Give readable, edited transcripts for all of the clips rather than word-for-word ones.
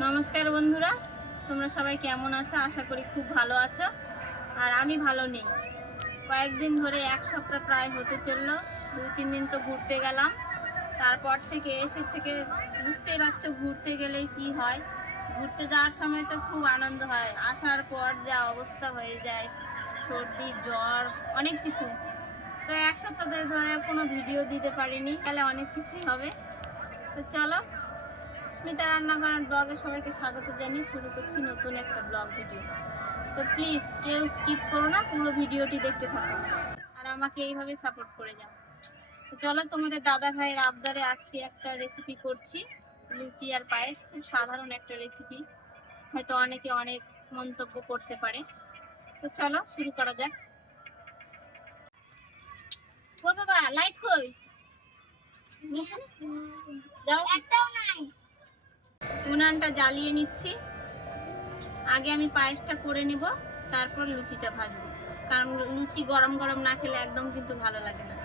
নমস্কার বন্ধুরা, তোমরা সবাই কেমন আছো? আশা করি খুব ভালো আছো। আর আমি ভালো নেই। কয়েকদিন ধরে এক সপ্তাহ প্রায় হতে চললো। 2-3 দিন তো ঘুরতে গেলাম। তারপর থেকে বুঝতেই পারছো ঘুরতে গেলেই কি হয়। ঘুরতে যাওয়ার সময় তো খুব আনন্দ হয়, আসার পর যা অবস্থা হয়ে যায়, সর্দি জ্বর অনেক কিছু। তো এক সপ্তাহ ধরে কোনো ভিডিও দিতে পারিনি, তাহলে অনেক কিছুই হবে। তো চলো, স্মিতা রান্নাঘর ব্লগে সবাইকে স্বাগত জানিয়ে শুরু করছি নতুন একটা ব্লগ ভিডিও। তো প্লিজ কেউ স্কিপ করো না, পুরো ভিডিওটি দেখতে থাকো আর আমাকে এইভাবে সাপোর্ট করে যাও। তো চলো, তোমাদের দাদা ভাইয়ের আবদারে আজকে একটা রেসিপি করছি, লুচি আর পায়েস। খুব সাধারণ একটা রেসিপি, হয়তো অনেকে অনেক মন্তব্য করতে পারে। তো চলো শুরু করা যাক। ও বাবা, লাইট কই? যাও, উনানটা জ্বালিয়ে নিচ্ছি। আগে আমি পায়েসটা করে নিব, তারপর লুচিটা ভাজবো, কারণ লুচি গরম গরম না খেলে একদম কিন্তু ভালো লাগে না।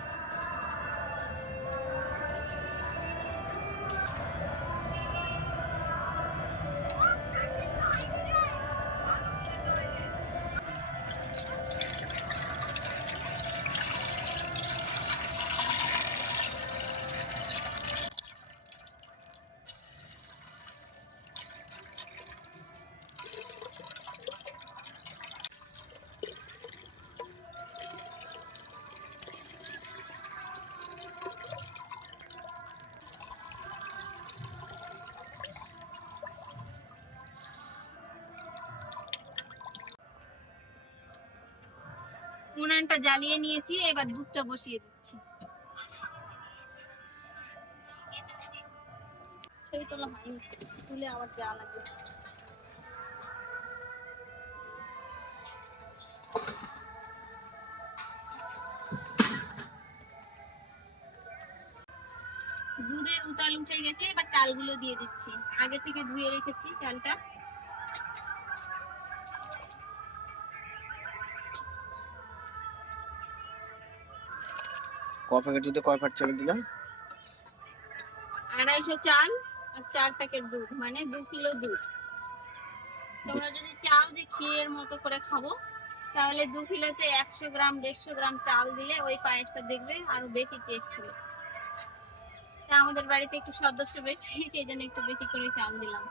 উনানটা জ্বালিয়ে নিয়েছি, এবার দুধটা বসিয়ে দিচ্ছি। ছবি তোলা হয়নি, তুলে আবার দেওয়া লাগবে। দুধের উতাল উঠে গেছে, এবার চালগুলো দিয়ে দিচ্ছি। আগে থেকে ধুয়ে রেখেছি চালটা। ক প্যাকেট দুধে কয় পাট চাল দিলাম? 250 চাল আর 4 প্যাকেট দুধ, মানে 2 কিলো দুধ। তোমরা যদি চাও যে ক্ষীরের মতো করে খাবো, তাহলে 2 কিলোতে 100 গ্রাম 150 গ্রাম চাল দিলে ওই পায়েসটা দেখবে আরো বেশি টেস্ট হবে। তা আমাদের বাড়িতে একটু সদস্য বেশি, সেই জন্য একটু বেশি করে চাল দিলাম।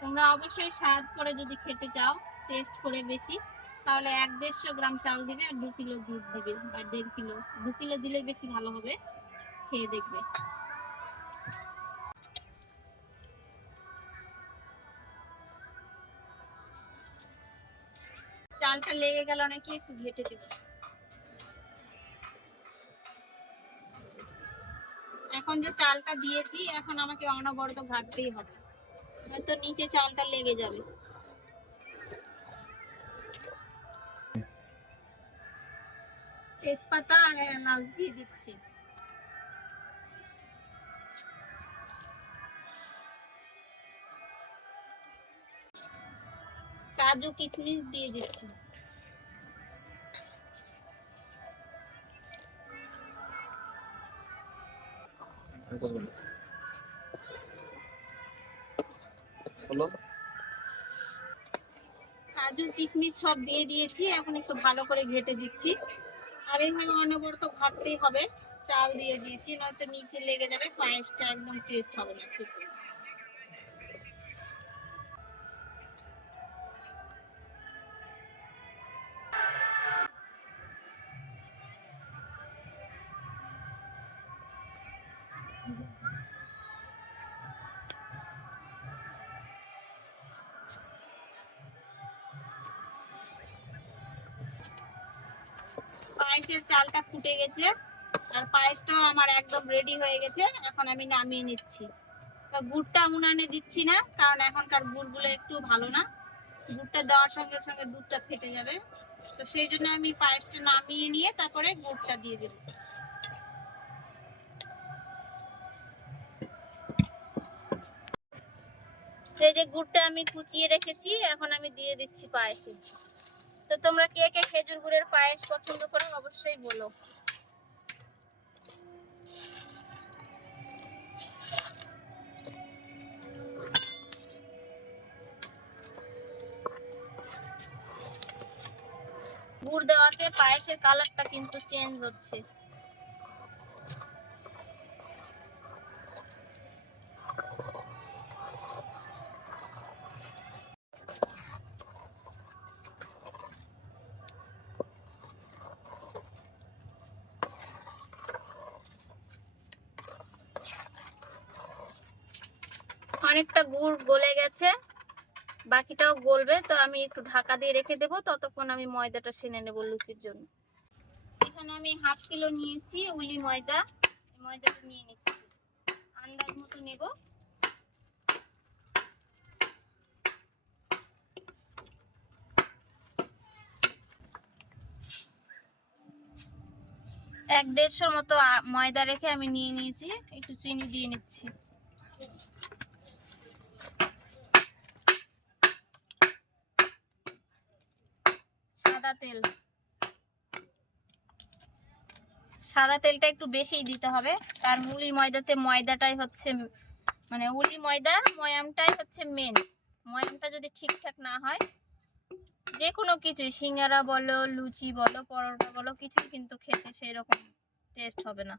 তোমরা অবশ্যই স্বাদ করে যদি খেতে চাও, টেস্ট করে বেশি, তাহলে 150 গ্রাম চাল দিবে আর 2 কিলো দুধ দিবে, বা 1.5 কিলো। 2 কিলো দিলে বেশি ভালো হবে, খেয়ে দেখবে। চালটা লেগে গেল নাকি একটু ঘেটে দেবে। এখন যে চালটা দিয়েছি, এখন আমাকে অনবরত ঘাটতেই হবে, হয়তো নিচে চালটা লেগে যাবে। তেজপাতা আর এলাচ দিয়ে দিচ্ছি। কাজু কিশমিশ দিয়ে দিচ্ছি। কাজু কিশমিশ সব দিয়ে দিয়েছি, এখন একটু ভালো করে ঘেটে দিচ্ছি। আর এইভাবে অনবরত ঘাটতেই হবে। চাল দিয়ে দিয়েছি, নয়তো নিচে লেগে যাবে, পায়েসটা একদম টেস্ট হবে না খেতে। পায়েসের চালটা ফুটে গেছে আর পায়েসটাও আমার একদম রেডি হয়ে গেছে। এখন আমি নামিয়ে নিচ্ছি। তো গুড়টা উনানে দিচ্ছি না, কারণ এখনকার গুড়গুলো একটু ভালো না। গুড়টা দেওয়ার সঙ্গে সঙ্গে দুধটা ফেটে যাবে। তো সেই জন্য আমি পায়েসটা নামিয়ে নিয়ে তারপরে গুড়টা দিয়ে দেব। এই যে গুড়টা আমি কুচিয়ে রেখেছি, এখন আমি দিয়ে দিচ্ছি পায়েসে। তো তোমরা কে কে খেজুর গুড়ের পায়েস পছন্দ করো অবশ্যই বলো। গুড় দেওয়াতে পায়েসের কালারটা কিন্তু চেঞ্জ হচ্ছে। অনেকটা গুড় গলে গেছে, বাকিটাও গলবে, তো আমি একটু ঢাকা দিয়ে রেখে দেবো, ততক্ষণ আমি ময়দাটা সেনে নেবো লুচির জন্য। এখানে আমি হাফ কিলো নিয়েছি উলি ময়দা, ময়দাটা নিয়ে নিচ্ছি, আন্দাজ মতো নেব। এক 150 মতো ময়দা রেখে আমি নিয়ে নিয়েছি, একটু চিনি দিয়ে নিচ্ছি। সাদা তেল, সাদা তেলটা একটু বেশিই দিতে হবে, কারণ উলি ময়দাতে ময়দাটাই হচ্ছে মানে উলি ময়দার ময়ামটাই হচ্ছে মেন। ময়ামটা যদি ঠিকঠাক না হয়, যে কোনো কিছুই সিঙ্গারা বলো, লুচি বলো, পরোটা বলো, কিছুই কিন্তু খেতে সেই রকম টেস্ট হবে না।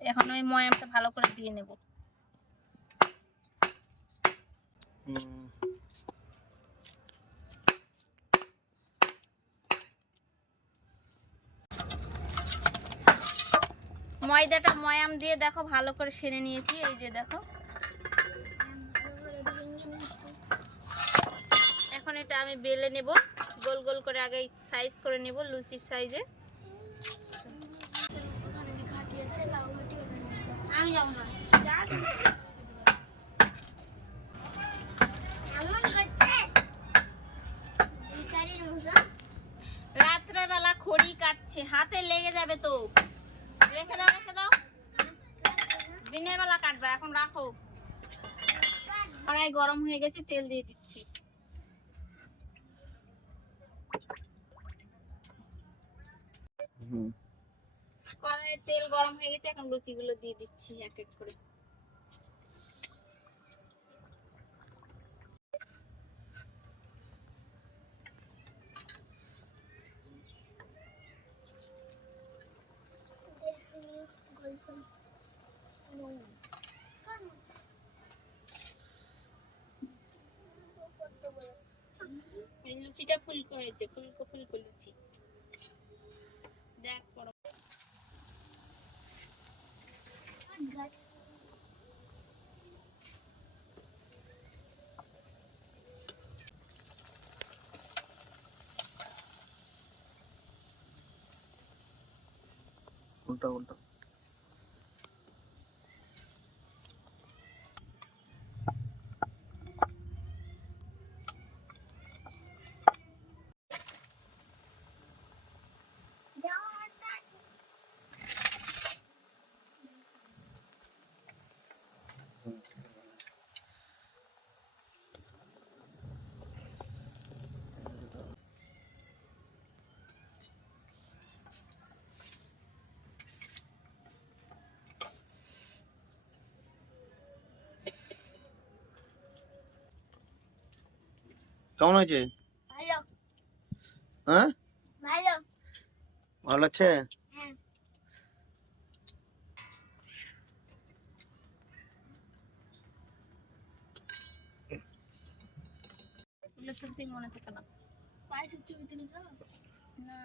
এখন আমি ময়ামটা ভালো করে দিয়ে নেব। ময়দাটা ময়াম দিয়ে দেখো ভালো করে সেনে নিয়েছি, এই যে দেখো। এখন এটা আমি বেলে নেব, গোল গোল করে আগে সাইজ করে নেব লুচির সাইজে। আমি যাব না, রাত্রেবেলা খড়ি কাটছে, হাতে লেগে যাবে তো, রেখে দাও রেখে দাও, দিনের বেলা কাটবে, এখন রাখো। কড়াই গরম হয়ে গেছে, তেল দিয়ে দিচ্ছি। কড়াইয়ের তেল গরম হয়ে গেছে, এখন লুচিগুলো দিয়ে দিচ্ছি এক এক করে। এই লুচিটা ফুলকো হয়েছে, ফুলকো ফুলকো লুচি দেখ করো। উল্টা উল্টা কেমন হয়েছে? ভালো, হ্যাঁ, ভালো। ভালো লাগছে? হ্যাঁ। মনে থাকে না, পায়েসের ছবি তুলে যাও না।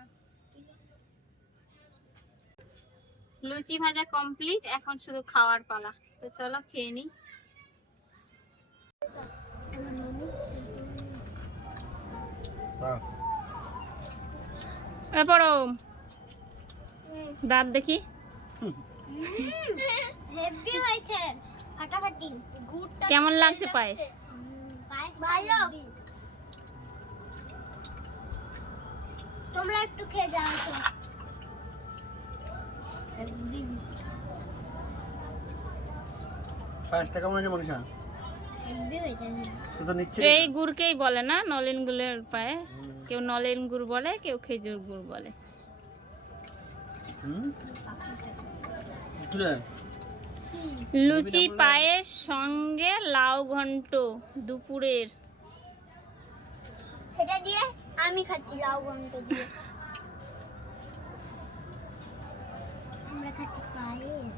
লুচি ভাজা কমপ্লিট, এখন শুধু খাওয়ার পালা, তো চলো খেয়ে নি। পরম দাঁত দেখি, হেভি হয়েছে, ফাটাফাটি। গুড়টা কেমন লাগছে পায়েস? পায়েস ভালো, তোমরা একটু খেয়ে যাও তো। পায়েসটা কেমন হয়েছে মনীষা? হেভি হয়েছে। তুই তো নিচ্ছিস এই গুড়কেই বলে না নলেন গুড়ের পায়েস, কেউ নলেন গুড় বলে, কেউ খেজুর গুড় বলে। লুচি পায়েস সঙ্গে লাউ ঘন্ট দুপুরের। সেটা দিয়ে আমি খাচ্ছি লাউ গন্ধ দিয়ে। আমরা খাচ্ছি পায়েস।